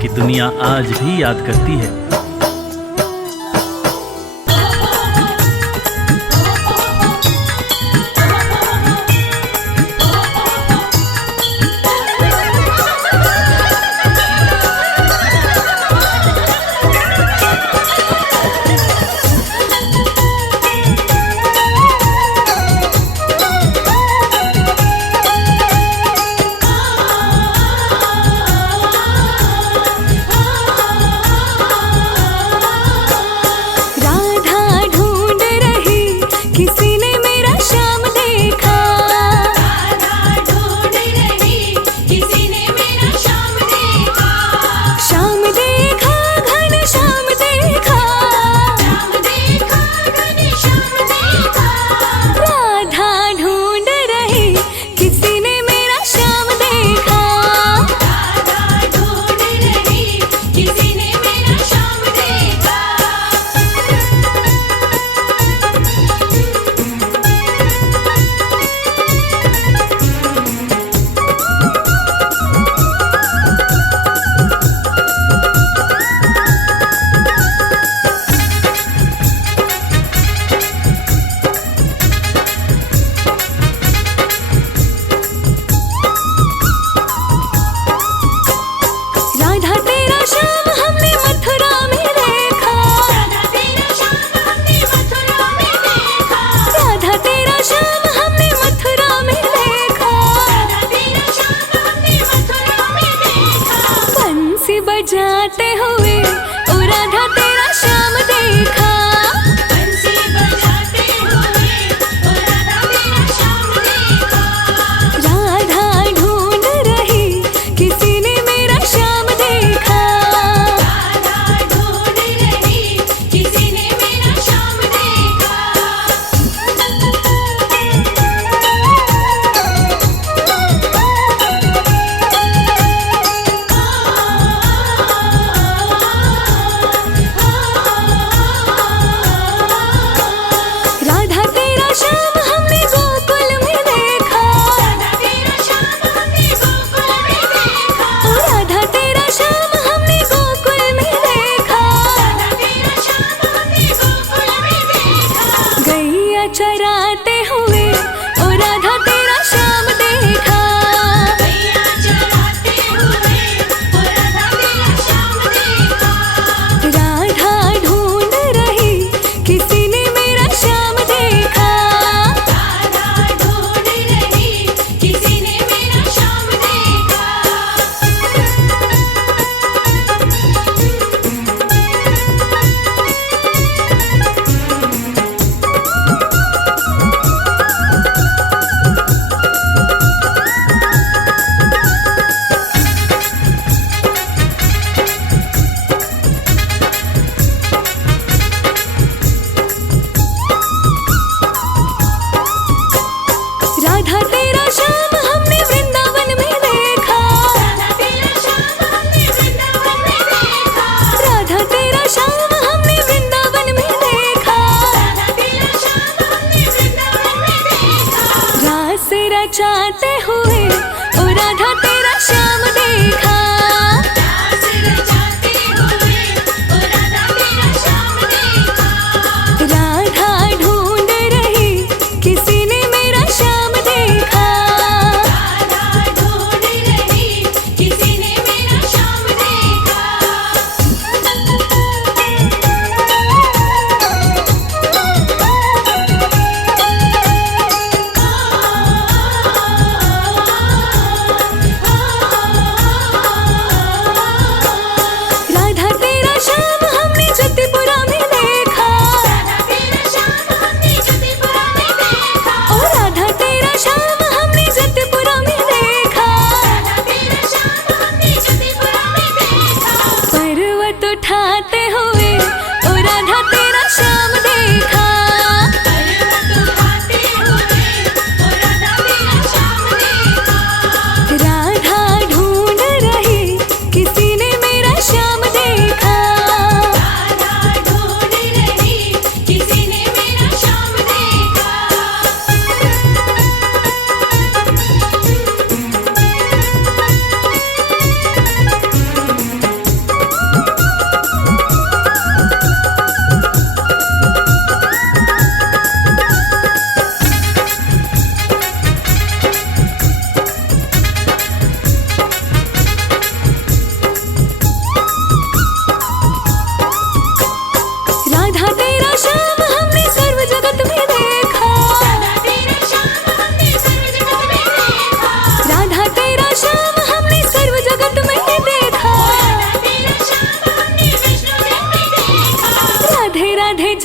कि दुनिया आज भी याद करती है। बजाते हुए ओ राधा तेरा श्याम देखा, बंसी बजाते हुए ओ राधा तेरा श्याम देखा। राधा ढूंढ रही किसी ने मेरा श्याम देखा, राधा ढूंढ रही किसी ने मेरा श्याम देखा।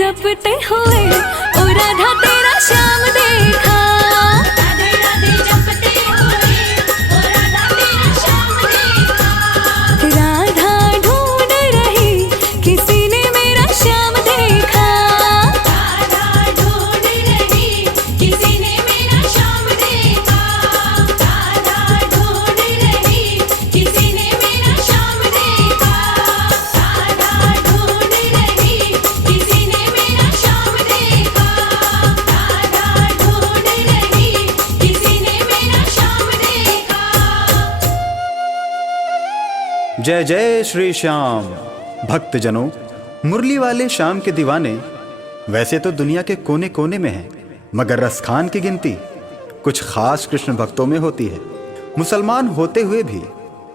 जपते हुए ओ राधा तेरा श्याम देखा। राधे राधे जपते हुए ओ राधा तेरा श्याम देखा। राधा ढूंढ रही किसी ने मेरा श्याम देखा। राधा ढूंढ रही किसी ने मेरा श्याम देखा। राधा ढूंढ रही किसी ने मेरा श्याम देखा। राधा ढूंढ रही किसी ने मेरा श्याम देखा। राधा ढूंढ रही किसी ने मेरा श्याम देखा। जय जय श्री श्याम। भक्तजनों, मुरली वाले श्याम के दीवाने वैसे तो दुनिया के कोने कोने में हैं, मगर रसखान की गिनती कुछ खास कृष्ण भक्तों में होती है। मुसलमान होते हुए भी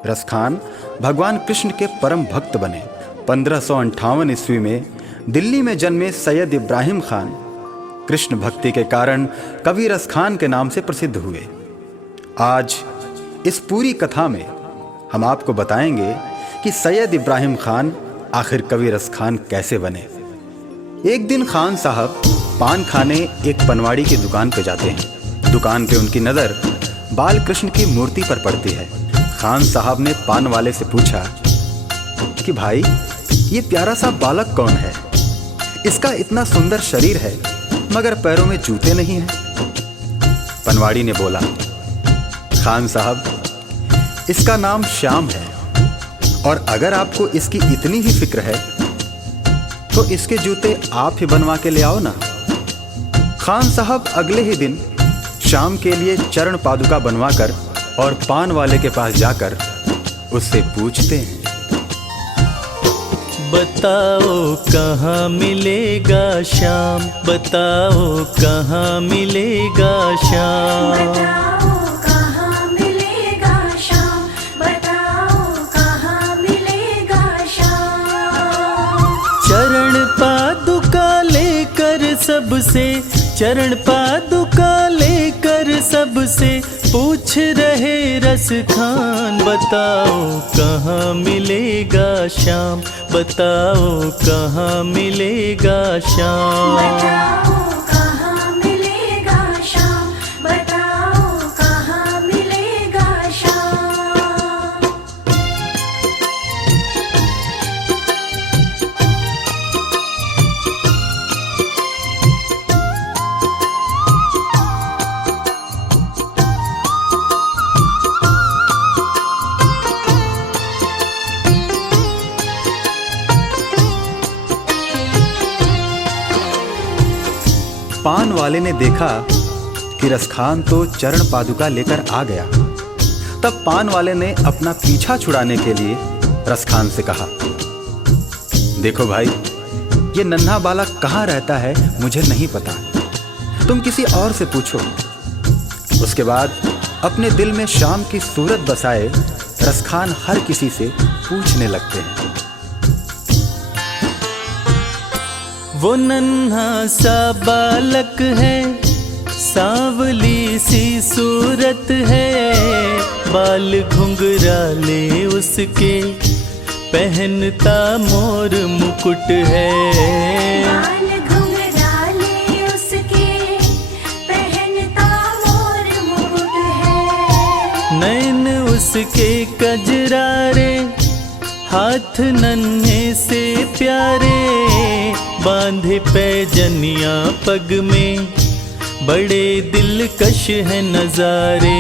रसखान भगवान कृष्ण के परम भक्त बने। 1558 ईस्वी में दिल्ली में जन्मे सैयद इब्राहिम खान कृष्ण भक्ति के कारण कवि रसखान के नाम से प्रसिद्ध हुए। आज इस पूरी कथा में हम आपको बताएंगे कि सैयद इब्राहिम खान आखिर कवि रसखान कैसे बने। एक दिन खान साहब पान खाने एक पनवाड़ी की दुकान पर जाते हैं। दुकान पे उनकी नज़र बाल कृष्ण की मूर्ति पर पड़ती है। खान साहब ने पान वाले से पूछा कि भाई, ये प्यारा सा बालक कौन है? इसका इतना सुंदर शरीर है मगर पैरों में जूते नहीं हैं। पनवाड़ी ने बोला, खान साहब, इसका नाम श्याम है और अगर आपको इसकी इतनी ही फिक्र है तो इसके जूते आप ही बनवा के ले आओ ना। खान साहब अगले ही दिन श्याम के लिए चरण पादुका बनवाकर और पान वाले के पास जाकर उससे पूछते हैं, बताओ कहाँ मिलेगा श्याम, बताओ कहाँ मिलेगा श्याम। बताओ कहाँ मिलेगा श्याम, बताओ कहाँ मिलेगा श्याम। चरण पादुका लेकर सबसे, चरण पादुका लेकर सबसे पूछ रहे रसखान, बताओ कहाँ मिलेगा श्याम, बताओ कहाँ मिलेगा श्याम। बताओ कहाँ मिलेगा श्याम, बताओ कहाँ मिलेगा श्याम। पान वाले ने देखा कि रसखान तो चरण पादुका लेकर आ गया। तब पान वाले ने अपना पीछा छुड़ाने के लिए रसखान से कहा, देखो भाई, ये नन्हा बालक कहाँ रहता है मुझे नहीं पता, तुम किसी और से पूछो। उसके बाद अपने दिल में श्याम की सूरत बसाए रसखान हर किसी से पूछने लगते हैं। वो नन्हा सा बालक है, सांवली सी सूरत है, बाल घुंघराले उसके, पहनता मोर मुकुट है। बाल घुंघराले उसके, पहनता मोर मुकुट है। नैन उसके कजरारे, हाथ नन्हे से प्यारे, बांधे पैजनिया पग में, बड़े दिलकश है नजारे।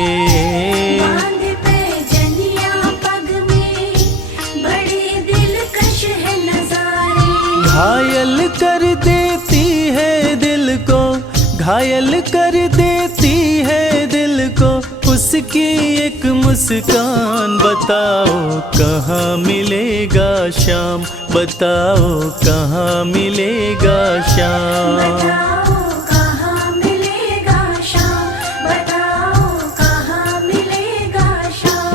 बांधे पैजनिया पग में, बड़े दिलकश है नजारे। घायल कर देती है दिल को, घायल कर देती है दिल को, उसकी एक मुस्कान, बताओ कहाँ मिलेगा श्याम, बताओ कहाँ मिलेगा श्याम। बताओ कहाँ मिलेगा श्याम, बताओ कहाँ मिलेगा श्याम।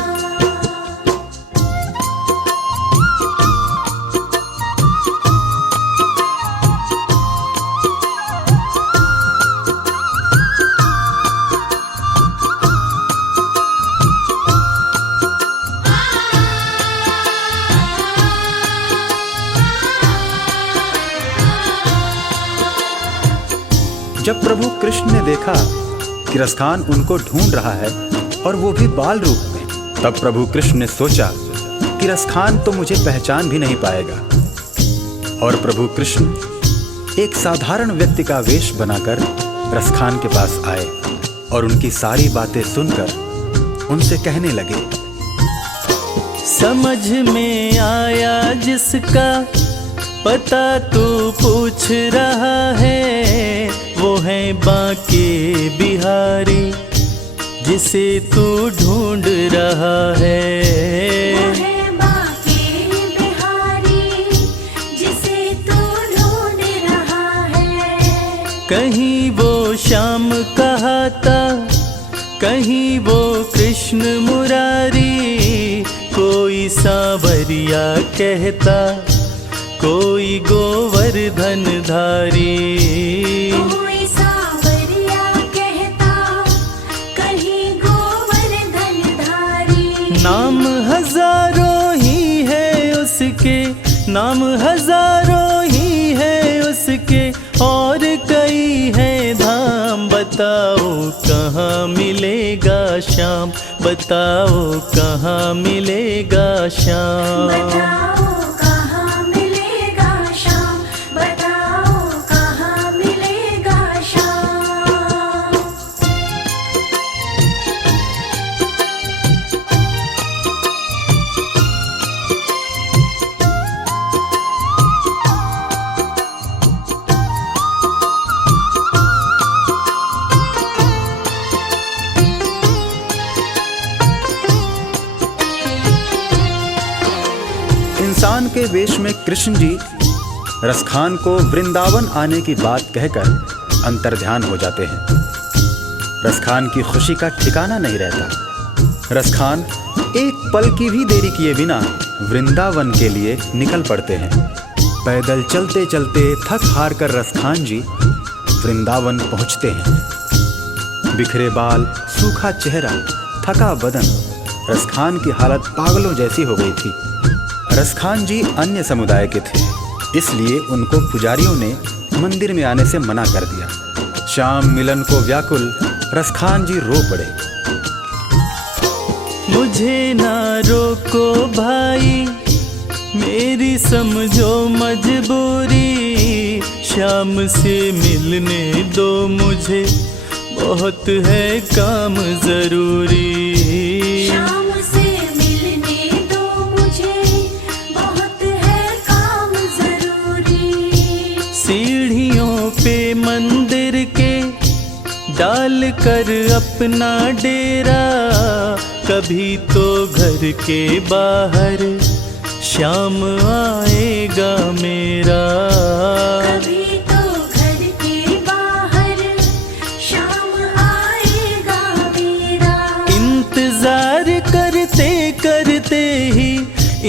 जब प्रभु कृष्ण ने देखा कि रसखान उनको ढूंढ रहा है और वो भी बाल रूप में, तब प्रभु कृष्ण ने सोचा कि रसखान तो मुझे पहचान भी नहीं पाएगा। और प्रभु कृष्ण एक साधारण व्यक्ति का वेश बनाकर रसखान के पास आए और उनकी सारी बातें सुनकर उनसे कहने लगे, समझ में आया जिसका पता तू पूछ रहा है, वो है बांके बिहारी जिसे तू ढूंढ रहा है। वो है बांके बिहारी जिसे तू ढूंढ रहा है। कहीं वो श्याम कहाता, कहीं वो कृष्ण मुरारी, कोई सांवरिया कहता, कोई गोवर्धन धारी। कोई सांवरिया कहता, कहीं गोवर्धन धारी। नाम हजारों ही है उसके, नाम हजारों ही है उसके, और कई है धाम। बताओ कहाँ मिलेगा श्याम, बताओ कहाँ मिलेगा श्याम। बताओ कहाँ मिलेगा श्याम, बताओ कहाँ मिलेगा श्याम। इंसान के वेश में कृष्ण जी रसखान को वृंदावन आने की बात कहकर अंतर्ध्यान हो जाते हैं। रसखान की खुशी का ठिकाना नहीं रहता। रसखान एक पल की भी देरी किए बिना वृंदावन के लिए निकल पड़ते हैं। पैदल चलते चलते थक हार कर रसखान जी वृंदावन पहुंचते हैं। बिखरे बाल, सूखा चेहरा, थका बदन, रसखान की हालत पागलों जैसी हो गई थी। रसखान जी अन्य समुदाय के थे, इसलिए उनको पुजारियों ने मंदिर में आने से मना कर दिया। श्याम मिलन को व्याकुल रसखान जी रो पड़े। मुझे ना रोको भाई, मेरी समझो मजबूरी, श्याम से मिलने दो मुझे, बहुत है काम जरूरी। श्याम से मिलने दो मुझे, बहुत है काम जरूरी। सीढ़ियों पे मंदिर के डाल कर अपना डेरा, कभी तो घर के बाहर श्याम आएगा मेरा। कभी तो घर के बाहर श्याम आएगा मेरा। इंतजार करते करते ही,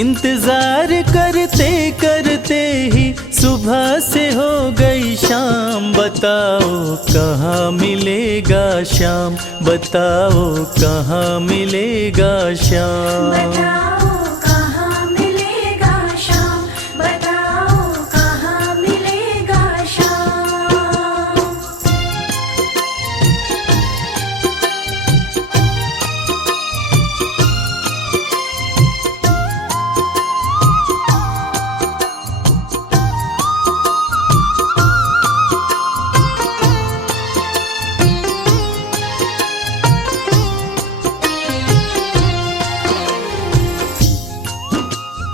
इंतजार करते करते ही सुबह से हो गई शाम। बताओ कहाँ मिलेगा श्याम, बताओ कहाँ मिलेगा श्याम। बताओ कहाँ मिलेगा श्याम, बताओ कहाँ मिलेगा श्याम।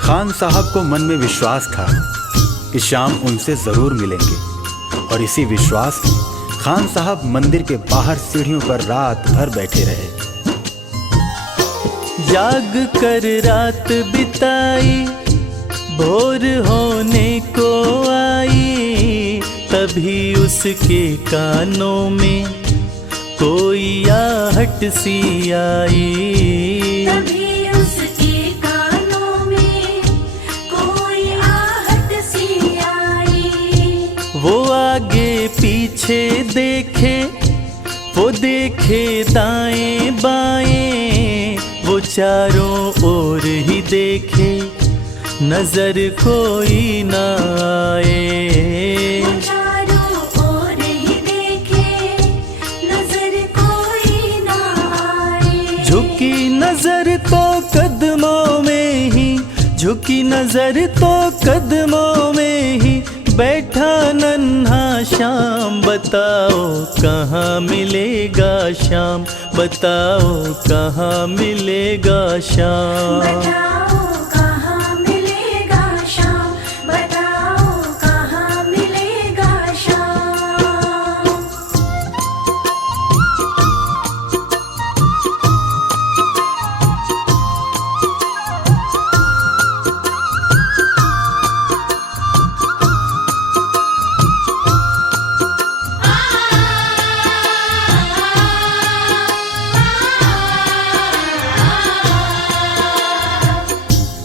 खान साहब को मन में विश्वास था कि श्याम उनसे जरूर मिलेंगे, और इसी विश्वास में खान साहब मंदिर के बाहर सीढ़ियों पर रात भर बैठे रहे। जाग कर रात बिताई, भोर होने को आई, तभी उसके कानों में कोई आहट सी आई। तभी उसके कानों में कोई आहट सी आई। वो आगे पीछे देखे, वो देखे दाएं बाएं, वो चारों ओर ही देखे, नजर कोई ना आए। वो चारों ओर ही देखे, झुकी नजर तो कदमों में ही बैठा नन्हा श्याम। बताओ कहाँ मिलेगा श्याम, बताओ कहाँ मिलेगा श्याम। बताओ कहाँ मिलेगा श्याम, बताओ कहाँ मिलेगा श्याम।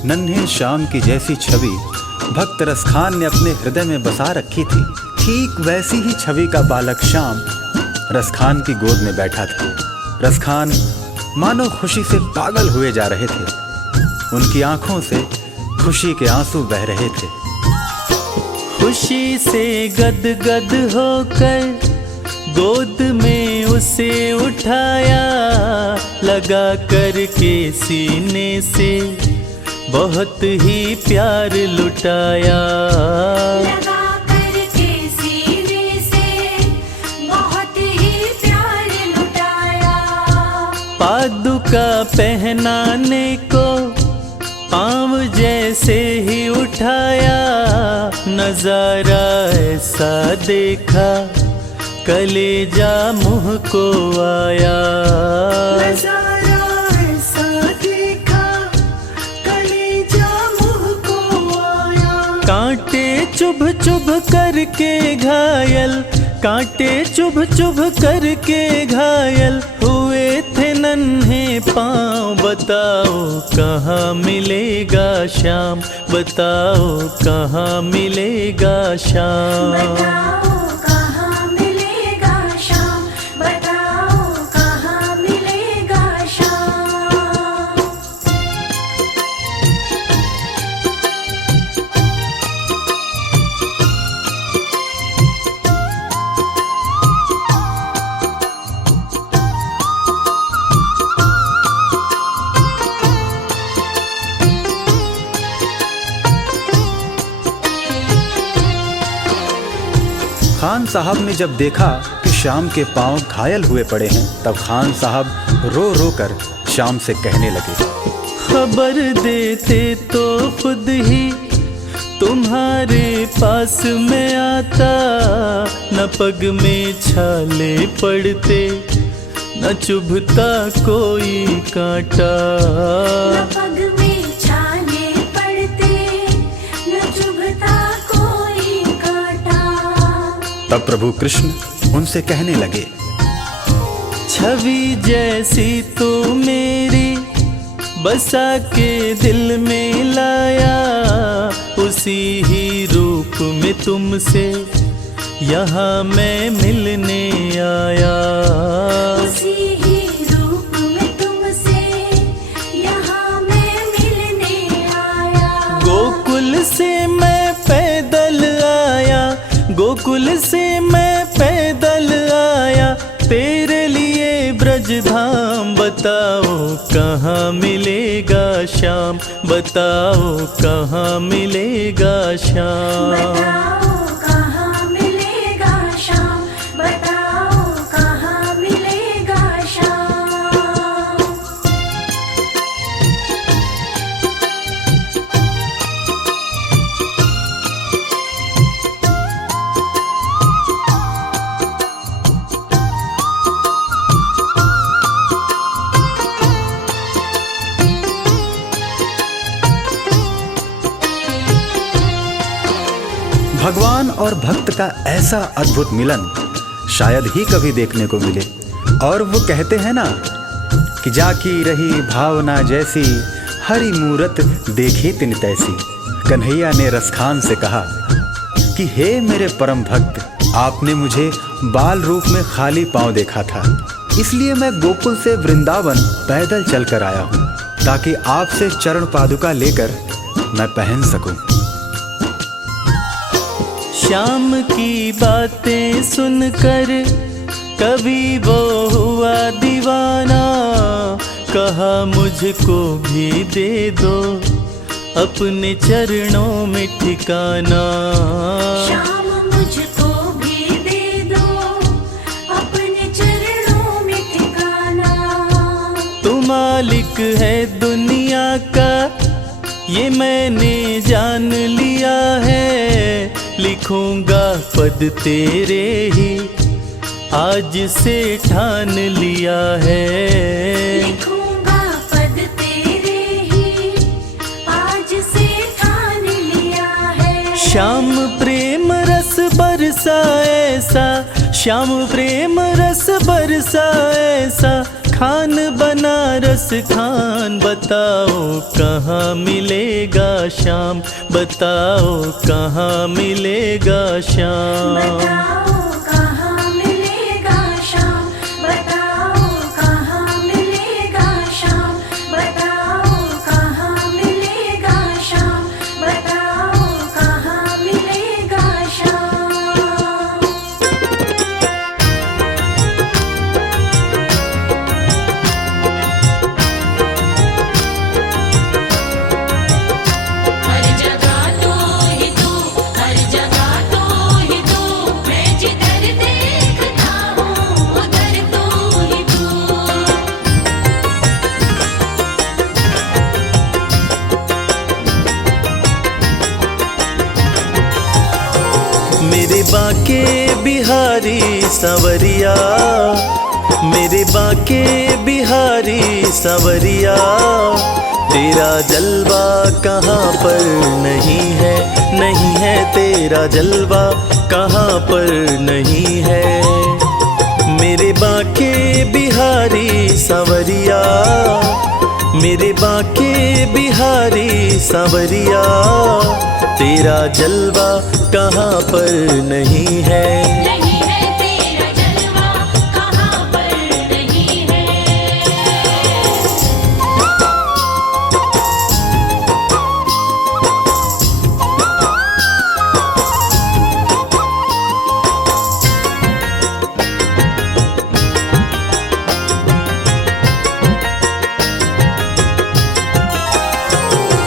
नन्हे श्याम की जैसी छवि भक्त रसखान ने अपने हृदय में बसा रखी थी, ठीक वैसी ही छवि का बालक श्याम रसखान की गोद में बैठा था। रसखान मानो खुशी से पागल हुए जा रहे थे। उनकी आंखों से खुशी के आंसू बह रहे थे। खुशी से गदगद होकर गोद में उसे उठाया, लगा करके सीने से बहुत ही प्यार लुटाया। लगा करके सीने से बहुत ही प्यार लुटाया। पादुका पहनाने को पाँव जैसे ही उठाया, नजारा ऐसा देखा कलेजा मुँह को आया। नजारा ऐसा देखा कलेजा मुँह को आया। कांटे चुभ चुभ करके घायल, कांटे चुभ चुभ करके घायल हुए थे नन्हे पाँव। बताओ कहाँ मिलेगा श्याम, बताओ कहाँ मिलेगा श्याम। बताओ कहाँ मिलेगा श्याम, बताओ कहाँ मिलेगा श्याम। खान साहब ने जब देखा कि श्याम के पांव घायल हुए पड़े हैं, तब खान साहब रो रो कर श्याम से कहने लगे, खबर देते तो खुद ही तुम्हारे पास में आता। न पग में छाले पड़ते, न चुभता कोई कांटा। न पग में छाले पड़ते, न चुभता कोई कांटा। तब प्रभु कृष्ण उनसे कहने लगे, छवि जैसी तो मेरी बसा के दिल में लाया, उसी ही रूप में तुमसे यहाँ मैं मिलने आया। उसी ही रूप में तुमसे यहाँ मैं मिलने आया। गोकुल से मैं पैदल आया, गोकुल से मैं पैदल आया, तेरे लिए ब्रज धाम। बताओ कहाँ मिलेगा श्याम, बताओ कहाँ मिलेगा श्याम। बताओ कहाँ मिलेगा श्याम, बताओ कहाँ मिलेगा श्याम। भगवान और भक्त का ऐसा अद्भुत मिलन शायद ही कभी देखने को मिले। और वो कहते हैं ना कि जाकी रही भावना जैसी, हरि मूरत देखी तिन तैसी। कन्हैया ने रसखान से कहा कि हे मेरे परम भक्त, आपने मुझे बाल रूप में खाली पांव देखा था, इसलिए मैं गोकुल से वृंदावन पैदल चलकर आया हूँ, ताकि आपसे चरण पादुका लेकर मैं पहन सकूं। श्याम की बातें सुनकर कभी वो हुआ दीवाना, कहा मुझको भी दे दो अपने चरणों में ठिकाना। श्याम मुझको भी दे दो अपने चरणों में ठिकाना। तू मालिक है दुनिया का ये मैंने जान लिया है। लिखूंगा पद तेरे ही आज से ठान लिया है। लिखूंगा पद तेरे ही आज से ठान लिया है। श्याम प्रेम रस बरसा ऐसा, श्याम प्रेम रस बरसा ऐसा, खान बनारस खान। बताओ कहाँ मिलेगा श्याम, बताओ कहाँ मिलेगा श्याम। बताओ कहाँ मिलेगा श्याम, बताओ कहाँ मिलेगा श्याम, बताओ कहाँ मिलेगा श्याम, बताओ कहाँ मिलेगा श्याम। हर जगह तू ही तू, हर जगह तू ही तू, मैं जिधर देखता हूँ उधर तू ही तू। मेरे बाके बिहारी सांवरिया, मेरे बाके बिहारी सांवरिया, तेरा जलवा कहाँ पर नहीं है, नहीं है तेरा जलवा कहाँ पर नहीं है। मेरे बाके बिहारी सांवरिया, मेरे बाके बिहारी सांवरिया, तेरा जलवा कहाँ पर नहीं है। नहीं है तेरा जलवा कहाँ पर नहीं है।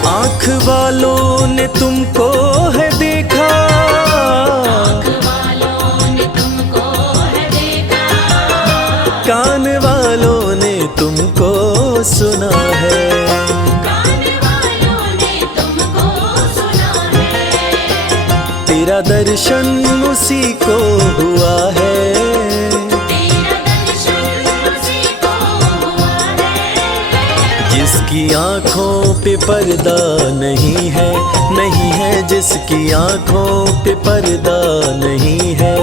आँख वालों ने तुमको है देखा, आँख वालों ने तुमको है देखा, कान वालों ने तुमको सुना है। कान वालों ने तुमको सुना है। तेरा दर्शन उसी को हुआ है, तेरा दर्शन उसी को हुआ है। जिसकी आँखों पे पर्दा नहीं है, नहीं है जिसकी आँखों पे पर्दा नहीं है।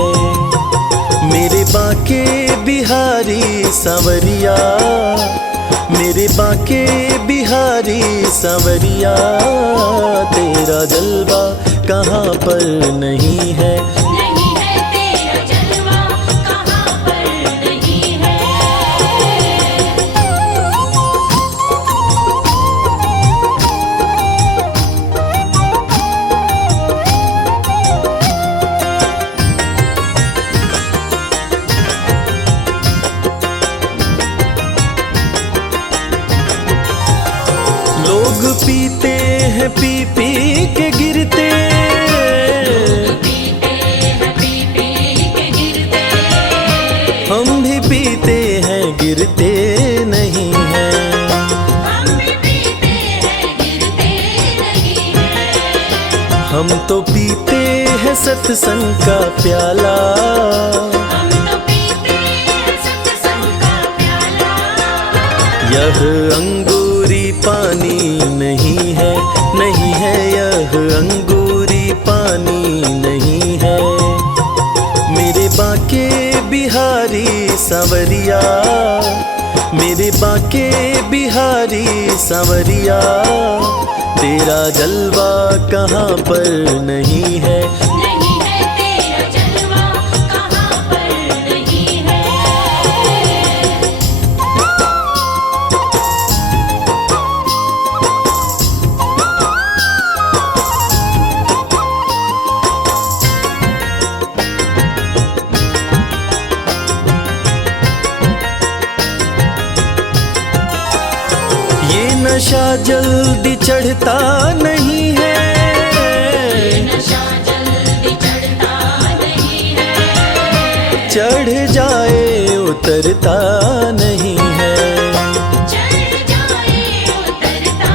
मेरे बाके बिहारी सांवरिया, मेरे बाके बिहारी सांवरिया, तेरा जलवा कहाँ पर नहीं है। नहीं है तेरा जलवा कहाँ पर नहीं है। लोग पीते हैं पी पी के गिरते, पीते हैं पी पी के गिरते, हम भी पीते हैं गिरते नहीं हैं। हम भी पीते हैं गिरते नहीं है। हम तो पीते हैं सत्संग का प्याला, हम तो पीते हैं सत्संग का प्याला। यह अंगूरी पानी नहीं है, नहीं है यह अंगूरी पानी नहीं है। मेरे बाके बिहारी सांवरिया, मेरे बाके बिहारी सांवरिया, तेरा जलवा कहाँ पर नहीं है। नहीं है तेरा जलवा कहाँ पर नहीं है। ये नशा जल्दी चढ़ता नहीं है, नशा जल्दी चढ़ता नहीं है, चढ़ जाए उतरता नहीं है। चढ़ जाए उतरता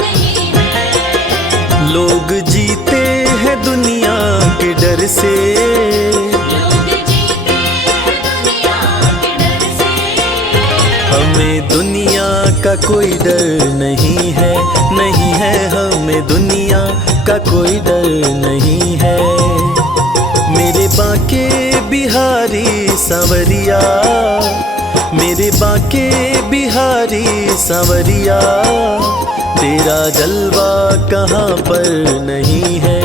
नहीं है। लोग जीते हैं दुनिया के डर से, लोग जीते हैं दुनिया के डर से, हमें दुनिया का कोई डर नहीं है, नहीं है हमें दुनिया का कोई डर नहीं है। मेरे बांके बिहारी सांवरिया, मेरे बांके बिहारी सांवरिया, तेरा जलवा कहाँ पर नहीं है,